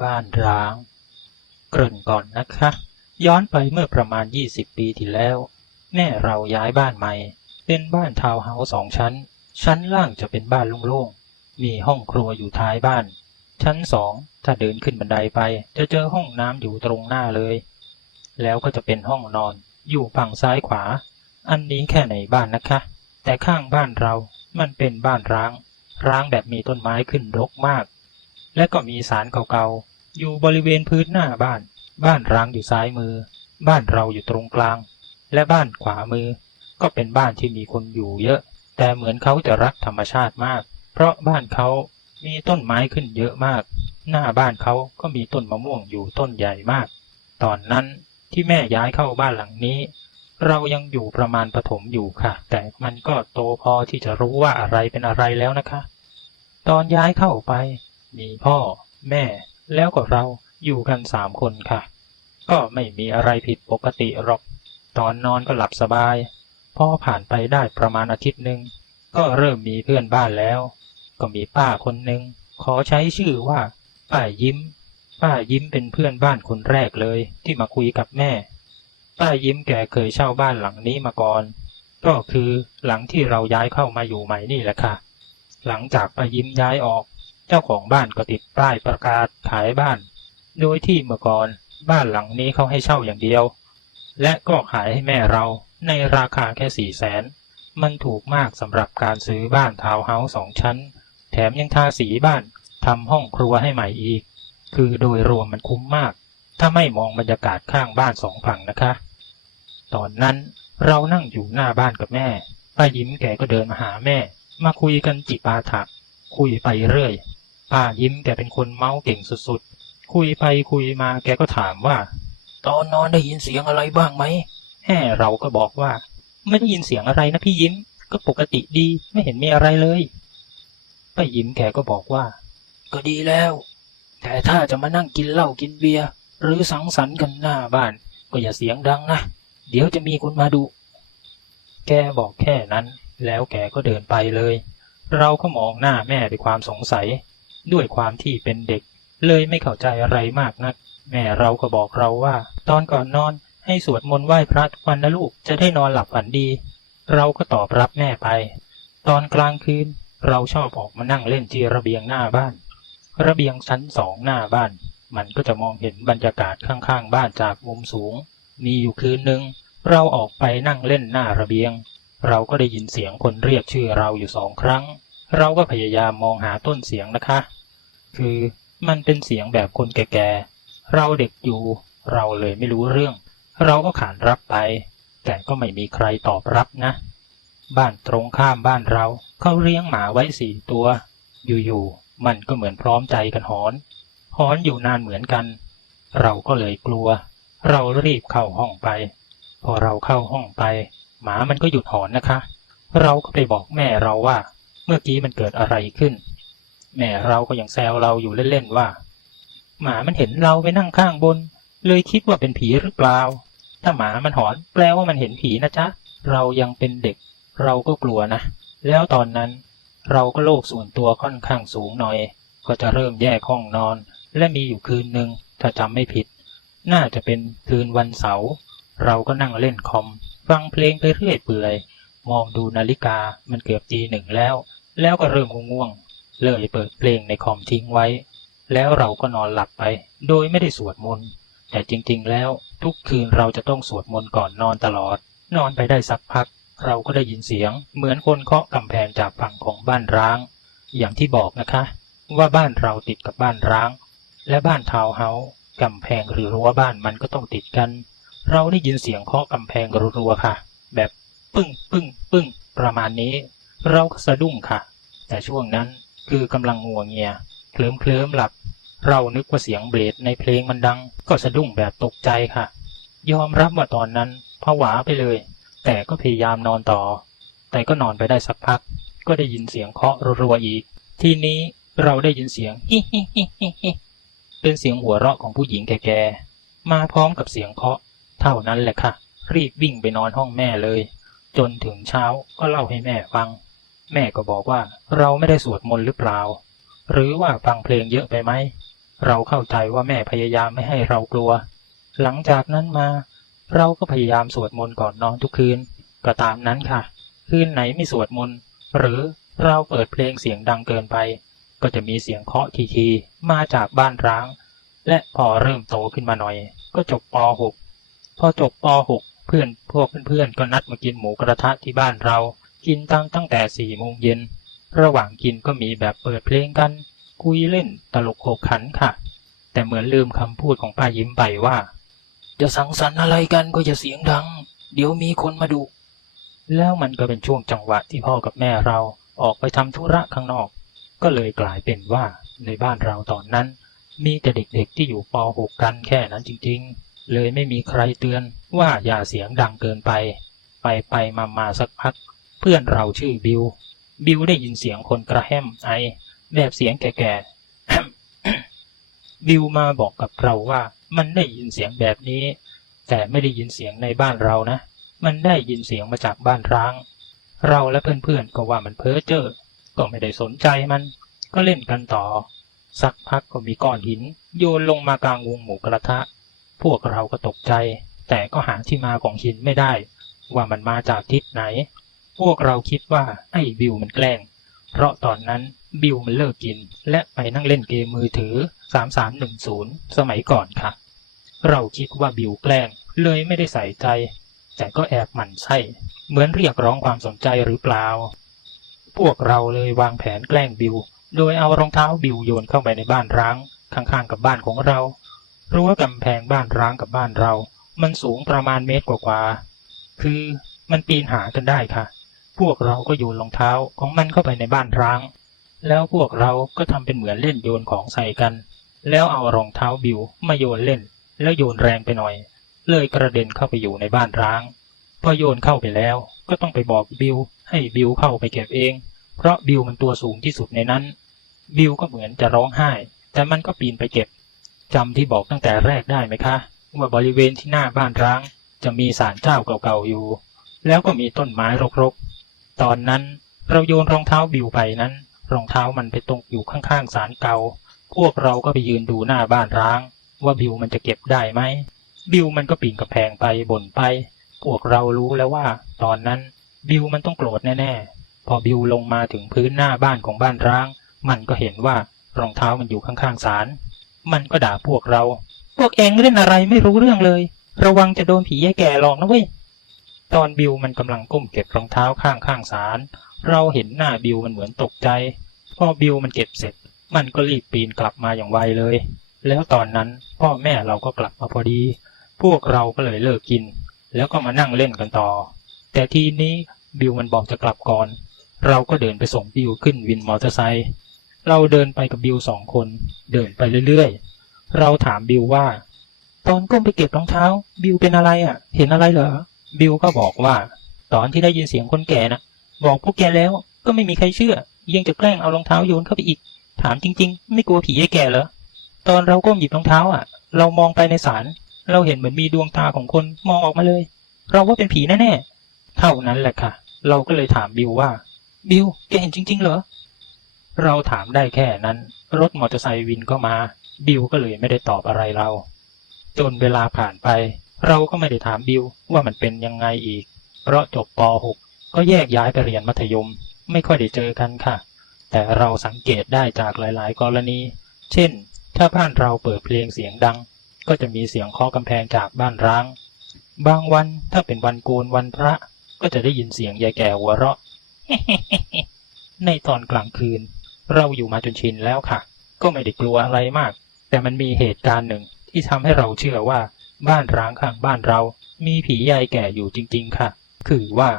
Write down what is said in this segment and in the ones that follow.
บ้านร้าง เกริ่นก่อนนะคะ ย้อนไปเมื่อประมาณ 20 ปีที่แล้ว แม่เราย้ายบ้านใหม่ เป็นบ้านทาวน์เฮาส์สองชั้น ชั้นล่างจะเป็นบ้านโล่งๆ มีห้องครัวอยู่ท้ายบ้าน ชั้นสองถ้าเดินขึ้นบันไดไป จะเจอห้องน้ำอยู่ตรงหน้าเลย แล้วก็จะเป็นห้องนอน อยู่ฝั่งซ้ายขวา อันนี้แค่ในบ้านนะคะ แต่ข้างบ้านเรา มันเป็นบ้านร้าง ร้างแบบมีต้นไม้ขึ้นรกมาก และก็มีสารเก่าๆ อยู่บริเวณพื้นหน้าบ้าน บ้านร้างอยู่ซ้ายมือ บ้านเราอยู่ตรงกลาง และบ้านขวามือ ก็เป็นบ้านที่มีคนอยู่เยอะ แต่เหมือนเขาจะรักธรรมชาติมาก เพราะบ้านเขามีต้นไม้ขึ้นเยอะมาก หน้าบ้านเขาก็มีต้นมะม่วงอยู่ต้นใหญ่มาก ตอนนั้นที่แม่ย้ายเข้าบ้านหลังนี้ เรายังอยู่ประมาณประถมอยู่ค่ะ แต่มันก็โตพอที่จะรู้ว่าอะไรเป็นอะไรแล้วนะคะ ตอนย้ายเข้าไป มีพ่อ แม่ แล้วก็เราอยู่กันสามคนค่ะ ก็ไม่มีอะไรผิดปกติหรอก ตอนนอนก็หลับสบาย พอผ่านไปได้ประมาณอาทิตย์หนึ่งก็เริ่มมีเพื่อนบ้านแล้ว ก็มีป้าคนหนึ่งขอใช้ชื่อว่า ป้ายิ้ม ป้ายิ้มเป็นเพื่อนบ้านคนแรกเลยที่มาคุยกับแม่ ป้ายิ้มแกเคยเช่าบ้านหลังนี้มาก่อน ก็คือหลังที่เราย้ายเข้ามาอยู่ใหม่นี่แหละค่ะ หลังจากป้ายิ้มย้ายออก จ้าของบ้านก็ติดป้ายประกาศขายบ้าน โดยที่เมื่อก่อนบ้านหลังนี้เขาให้เช่าอย่างเดียว และก็ขายให้แม่เราในราคาแค่สี่แสน มันถูกมากสำหรับการซื้อบ้านทาวน์เฮาส์สองชั้น แถมยังทาสีบ้านทำห้องครัวให้ใหม่อีก คือโดยรวมมันคุ้มมาก ถ้าไม่มองบรรยากาศข้างบ้านสองฝั่งนะคะ ตอนนั้นเรานั่งอยู่หน้าบ้านกับแม่ป้ายิ้มแกก็เดินมาหาแม่ มาคุยกันจิปาถะคุยไปเรื่อย ป้ายิ้มแกเป็นคนเมาเก่งสุดๆ คุยไปคุยมาแกก็ถามว่า ตอนนอนได้ยินเสียงอะไรบ้างไหมแห่เราก็บอกว่า ไม่ได้ยินเสียงอะไรนะพี่ยิ้ม ก็ปกติดีไม่เห็นมีอะไรเลยป้ายิ้มแกก็บอกว่า ก็ดีแล้ว แต่ถ้าจะมานั่งกินเหล้ากินเบียร์หรือสังสรรค์กันหน้าบ้าน ก็อย่าเสียงดังนะ เดี๋ยวจะมีคนมาดู แกบอกแค่นั้น แล้วแกก็เดินไปเลย เราก็มองหน้าแม่ด้วยความสงสัย ด้วยความที่เป็นเด็ก เลยไม่เข้าใจอะไรมากนัก แม่เราก็บอกเราว่า ตอนก่อนนอนให้สวดมนต์ไหว้พระทุกวันนะลูกจะได้นอนหลับฝันดี เราก็ตอบรับแม่ไป ตอนกลางคืนเราชอบออกมานั่งเล่นที่ระเบียงหน้าบ้าน ระเบียงชั้นสองหน้าบ้าน มันก็จะมองเห็นบรรยากาศข้างๆ บ้านจากมุมสูง มีอยู่คืนหนึ่งเราออกไปนั่งเล่นหน้าระเบียง เราก็ได้ยินเสียงคนเรียกชื่อเราอยู่สองครั้ง เราก็พยายามมองหาต้นเสียงนะคะ คือมันเป็นเสียงแบบคนแก่ๆ เราเด็กอยู่ เราเลยไม่รู้เรื่อง เราก็ขานรับไป แต่ก็ไม่มีใครตอบรับนะ บ้านตรงข้ามบ้านเราเขาเลี้ยงหมาไว้สี่ตัว อยู่ๆ มันก็เหมือนพร้อมใจกันหอน หอนอยู่นานเหมือนกัน เราก็เลยกลัว เรารีบเข้าห้องไป พอเราเข้าห้องไป หมามันก็หยุดหอนนะคะ เราก็ไปบอกแม่เราว่า เมื่อกี้มันเกิดอะไรขึ้นแม่เราก็ยังแซวเราอยู่เล่นๆว่า หมามันเห็นเราไปนั่งข้างบน เลยคิดว่าเป็นผีหรือเปล่า ถ้าหมามันหอนแปลว่ามันเห็นผีนะจ๊ะ เรายังเป็นเด็ก เราก็กลัวนะ แล้วตอนนั้น เราก็โลกส่วนตัวค่อนข้างสูงหน่อย ก็จะเริ่มแยกห้องนอน และมีอยู่คืนหนึ่งถ้าจำไม่ผิด น่าจะเป็นคืนวันเสาร์เราก็นั่งเล่นคอม ฟังเพลงไปเรื่อยเปื่อย มองดูนาฬิกามันเกือบตีหนึ่งแล้ว แล้วก็เริ่มง่วงๆเลยเปิดเพลงในคอมทิ้งไว้ แล้วเราก็นอนหลับไป โดยไม่ได้สวดมนต์แต่จริงๆแล้วทุกคืนเราจะต้องสวดมนต์ก่อนนอนตลอด นอนไปได้สักพัก เราก็ได้ยินเสียง เหมือนคนเคาะกำแพงจากฝั่งของบ้านร้าง อย่างที่บอกนะคะ ว่าบ้านเราติดกับบ้านร้าง และบ้านทาวเฮาส์กำแพงหรือรั้วบ้านมันก็ต้องติดกัน เราได้ยินเสียงเคาะกำแพงรัวๆค่ะ แบบ ปึ้งปึ้งปึ้งประมาณนี้ เราก็สะดุ้งค่ะ แต่ช่วงนั้นคือกำลังงัวเงียเคลิ้มเคลิ้มหลับ เรานึกว่าเสียงเบสในเพลงมันดัง ก็สะดุ้งแบบตกใจค่ะ ยอมรับว่าตอนนั้นผวาไปเลย แต่ก็พยายามนอนต่อ แต่ก็นอนไปได้สักพัก ก็ได้ยินเสียงเคาะรัวๆอีก ทีนี้เราได้ยินเสียงฮิฮิฮิฮิฮิเป็นเสียงหัวเราะของผู้หญิงแก่ๆมาพร้อมกับเสียงเคาะ เท่านั้นแหละค่ะ รีบวิ่งไปนอนห้องแม่เลย จนถึงเช้าก็เล่าให้แม่ฟัง แม่ก็บอกว่าเราไม่ได้สวดมนต์หรือเปล่า หรือว่าฟังเพลงเยอะไปไหม เราเข้าใจว่าแม่พยายามไม่ให้เรากลัว หลังจากนั้นมา เราก็พยายามสวดมนต์ก่อนนอนทุกคืน ก็ตามนั้นค่ะ คืนไหนไม่สวดมนต์หรือเราเปิดเพลงเสียงดังเกินไป ก็จะมีเสียงเคาะทีๆมาจากบ้านร้าง และพอเริ่มโตขึ้นมาหน่อย ก็จบป .6 พอจบป .6 พื่อนพวกเพื่อนๆก็นัดมากินหมูกระทะที่บ้านเรา กินตั้งตั้งแต่สี่โมงเย็น ระหว่างกินก็มีแบบเปิดเพลงกัน คุยเล่นตลกโขกขันค่ะ แต่เหมือนลืมคำพูดของป้ายิ้มไปว่า จะสังสรรค์อะไรกันก็อย่าเสียงดัง เดี๋ยวมีคนมาดูแล้วมันก็เป็นช่วงจังหวะที่พ่อกับแม่เราออกไปทำธุระข้างนอก ก็เลยกลายเป็นว่าในบ้านเราตอนนั้น มีแต่เด็กๆที่อยู่ป .6 กันแค่นั้นจริงๆ เลยไม่มีใครเตือนว่าอย่าเสียงดังเกินไป ไปไปมามาสักพัก เพื่อนเราชื่อบิว บิวได้ยินเสียงคนกระแฮมไอ แบบเสียงแก่ๆบิวมาบอกกับเราว่ามันได้ยินเสียงแบบนี้ แต่ไม่ได้ยินเสียงในบ้านเรานะ มันได้ยินเสียงมาจากบ้านร้าง เราและเพื่อนๆก็ว่ามันเพ้อเจ้อก็ไม่ได้สนใจมัน ก็เล่นกันต่อ สักพักก็มีก้อนหิน โยนลงมากลางวงหมูกระทะ พวกเราก็ตกใจ แต่ก็หาที่มาของหินไม่ได้ ว่ามันมาจากทิศไหน พวกเราคิดว่าไอ้บิวมันแกล้ง เพราะตอนนั้นบิวมันเลิกกิน และไปนั่งเล่นเกมมือถือ 3310 สมัยก่อนค่ะ เราคิดว่าบิวแกล้ง เลยไม่ได้ใส่ใจ แต่ก็แอบหมั่นไส้เหมือนเรียกร้องความสนใจหรือเปล่า พวกเราเลยวางแผนแกล้งบิว โดยเอารองเท้าบิวโยนเข้าไปในบ้านร้าง ข้างๆกับบ้านของเรา รั้วกำแพงบ้านร้างกับบ้านเรา มันสูงประมาณเมตรกว่าๆ คือมันปีนหากันได้ค่ะ พวกเราก็โยนรองเท้าของมันเข้าไปในบ้านร้าง แล้วพวกเราก็ทำเป็นเหมือนเล่นโยนของใส่กัน แล้วเอารองเท้าบิวมาโยนเล่น แล้วโยนแรงไปหน่อย เลยกระเด็นเข้าไปอยู่ในบ้านร้าง พอโยนเข้าไปแล้วก็ต้องไปบอกบิวให้บิวเข้าไปเก็บเอง เพราะบิวมันตัวสูงที่สุดในนั้น บิวก็เหมือนจะร้องไห้ แต่มันก็ปีนไปเก็บ จำที่บอกตั้งแต่แรกได้ไหมคะ ว่าบริเวณที่หน้าบ้านร้าง จะมีศาลเจ้าเก่าๆอยู่ แล้วก็มีต้นไม้รกๆ ตอนนั้นเราโยนรองเท้าบิวไปนั้น รองเท้ามันไปตกอยู่ข้างๆศาลเก่า พวกเราก็ไปยืนดูหน้าบ้านร้าง ว่าบิวมันจะเก็บได้ไหมบิวมันก็ปีนกระแพงไปบ่นไป พวกเรารู้แล้วว่า ตอนนั้นบิวมันต้องโกรธแน่ๆ พอบิวลงมาถึงพื้นหน้าบ้านของบ้านร้าง มันก็เห็นว่ารองเท้ามันอยู่ข้างๆศาล มันก็ด่าพวกเรา พวกเองเล่นอะไรไม่รู้เรื่องเลย ระวังจะโดนผีแย่แก่หลอกนะเว้ย ตอนบิวมันกำลังก้มเก็บรองเท้าข้างข้างๆศาลเราเห็นหน้าบิวมันเหมือนตกใจ พอบิวมันเก็บเสร็จ มันก็รีบปีนกลับมาอย่างไวเลย แล้วตอนนั้นพ่อแม่เราก็กลับมาพอดี พวกเราก็เลยเลิกกิน แล้วก็มานั่งเล่นกันต่อ แต่ทีนี้บิวมันบอกจะกลับก่อน เราก็เดินไปส่งบิวขึ้นวินมอเตอร์ไซค์ เราเดินไปกับบิวสองคน เดินไปเรื่อยๆ เราถามบิวว่า ตอนก้มไปเก็บรองเท้า บิวเป็นอะไรอะ เห็นอะไรเหรอ บิวก็บอกว่า ตอนที่ได้ยินเสียงคนแก่นะบอกพวกแกแล้วก็ไม่มีใครเชื่อ ยังจะแกล้งเอารองเท้าโยนเข้าไปอีก ถามจริง ๆ ไม่กลัวผีไอ้แก่เหรอตอนเราก้มหยิบรองเท้าอะ เรามองไปในศาลเราเห็นเหมือนมีดวงตาของคนมองออกมาเลย เราว่าเป็นผีแน่ๆเท่านั้นแหละค่ะ เราก็เลยถามบิวว่า บิวแกเห็นจริง ๆ เหรอ เราถามได้แค่นั้น รถมอเตอร์ไซค์วินก็มา บิวก็เลยไม่ได้ตอบอะไรเรา จนเวลาผ่านไป เราก็ไม่ได้ถามบิวว่ามันเป็นยังไงอีก เพราะจบป .6 ก็แยกย้ายไปเรียนมัธยม ไม่ค่อยได้เจอกันค่ะ แต่เราสังเกตได้จากหลาย ๆ กรณี เช่น ถ้าบ้านเราเปิดเพลงเสียงดัง ก็จะมีเสียงเคาะกำแพงจากบ้านร้าง บางวันถ้าเป็นวันโกนวันพระ ก็จะได้ยินเสียงยายแก่หัวเราะในตอนกลางคืน เราอยู่มาจนชินแล้วค่ะ ก็ไม่ได้กลัวอะไรมาก แต่มันมีเหตุการณ์หนึ่งที่ทำให้เราเชื่อว่า บ้านร้างข้างบ้านเรา มีผียายแก่อยู่จริง ๆ ค่ะ คือว่า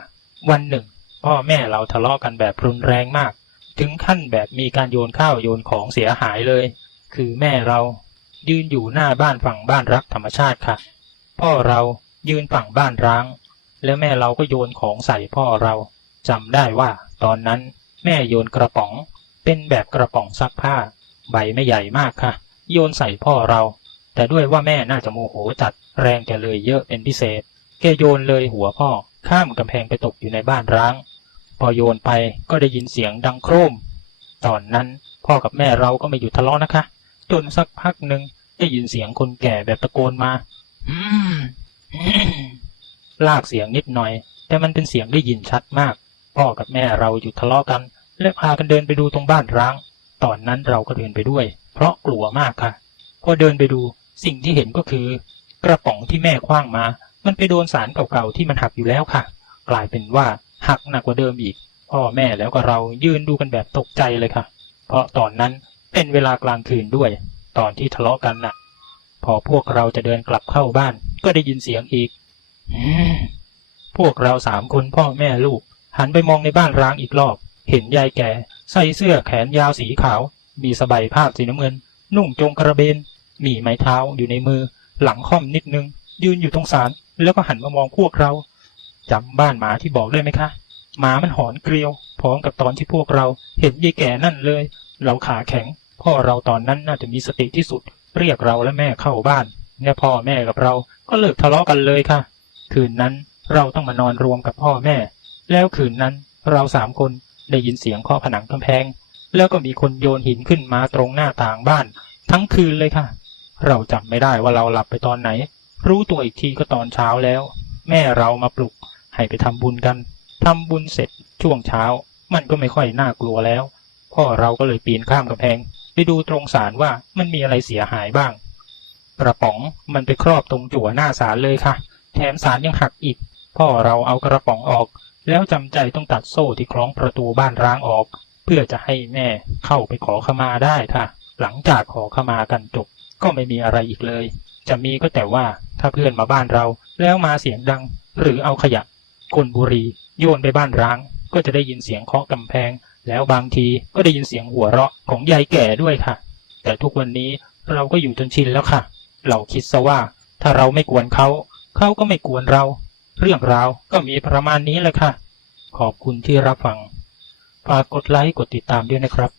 วันหนึ่ง พ่อแม่เราทะเลาะกันแบบรุนแรงมาก ถึงขั้นแบบมีการโยนข้าวโยนของเสียหายเลย คือแม่เรา ยืนอยู่หน้าบ้านฝั่งบ้านรักธรรมชาติค่ะ พ่อเรายืนฝั่งบ้านร้าง แล้วแม่เราก็โยนของใส่พ่อเราจำได้ว่า ตอนนั้นแม่โยนกระป๋อง เป็นแบบกระป๋องซักผ้า ใบไม่ใหญ่มากค่ะ โยนใส่พ่อเรา แต่ด้วยว่าแม่น่าจะโมโหจัดแรงแกเลยเยอะเป็นพิเศษ แกโยนเลยหัวพ่อ ข้ามกำแพงไปตกอยู่ในบ้านร้าง พอโยนไปก็ได้ยินเสียงดังโครม ตอนนั้นพ่อกับแม่เราก็ไม่หยุดทะเลาะนะคะ จนสักพักหนึ่งได้ยินเสียงคนแก่แบบตะโกนมาอืมอืมลากเสียงนิดหน่อย แต่มันเป็นเสียงได้ยินชัดมาก พ่อกับแม่เราหยุดทะเลาะกัน และพากันเดินไปดูตรงบ้านร้าง ตอนนั้นเราก็เดินไปด้วย เพราะกลัวมากค่ะ พอเดินไปดูสิ่งที่เห็นก็คือ กระป๋องที่แม่คว้างมา มันไปโดนสารเก่าๆที่มันหักอยู่แล้วค่ะ กลายเป็นว่าหักหนักกว่าเดิมอีก พ่อแม่แล้วก็เรายืนดูกันแบบตกใจเลยค่ะ เพราะตอนนั้นเป็นเวลากลางคืนด้วย ตอนที่ทะเลาะกันน่ะ พอพวกเราจะเดินกลับเข้าบ้าน ก็ได้ยินเสียงอีกพวกเราสามคนพ่อแม่ลูก หันไปมองในบ้านร้างอีกรอบ เห็นยายแก่ใส่เสื้อแขนยาวสีขาว มีสบายผ้าสีน้ำเงิน นุ่งจงกระเบน มีไม้เท้าอยู่ในมือ หลังค่อมนิดนึง ยืนอยู่ตรงศาลแล้วก็หันมามองพวกเราจำบ้านหมาที่บอกได้ไหมคะหมามันหอนเกลียว พร้อมกับตอนที่พวกเราเห็นยายแก่นั่นเลย เราขาแข็ง พ่อเราตอนนั้นน่าจะมีสติที่สุด เรียกเราและแม่เข้าบ้านและพ่อแม่กับเราก็เลิกทะเลาะกันเลยค่ะ คืนนั้นเราต้องมานอนรวมกับพ่อแม่ แล้วคืนนั้นเราสามคน ได้ยินเสียงเคาะผนังกำแพง แล้วก็มีคนโยนหินขึ้นมาตรงหน้าต่างบ้าน ทั้งคืนเลยค่ะ เราจำไม่ได้ว่าเราหลับไปตอนไหน รู้ตัวอีกทีก็ตอนเช้าแล้ว แม่เรามาปลุก ให้ไปทำบุญกันทำบุญเสร็จช่วงเช้า มันก็ไม่ค่อยน่ากลัวแล้ว พ่อเราก็เลยปีนข้ามกำแพง ไปดูตรงศาลว่ามันมีอะไรเสียหายบ้าง กระป๋องมันไปครอบตรงจั่วหน้าศาลเลยค่ะ แถมศาลยังหักอีก พ่อเราเอากระป๋องออก แล้วจำใจต้องตัดโซ่ที่คล้องประตูบ้านร้างออก เพื่อจะให้แม่เข้าไปขอขมาได้ค่ะ หลังจากขอขมากันจบก็ไม่มีอะไรอีกเลย จะมีก็แต่ว่าถ้าเพื่อนมาบ้านเรา แล้วมาเสียงดัง หรือเอาขยะกลบุหรีโยนไปบ้านร้าง ก็จะได้ยินเสียงเคาะกำแพง แล้วบางทีก็ได้ยินเสียงหัวเราะของยายแก่ด้วยค่ะ แต่ทุกวันนี้เราก็อยู่จนชินแล้วค่ะ เราคิดซะว่า ถ้าเราไม่กวนเขาเขาก็ไม่กวนเรา เรื่องราวก็มีประมาณนี้แหละค่ะ ขอบคุณที่รับฟัง ฝากกดไลค์กดติดตามด้วยนะครับ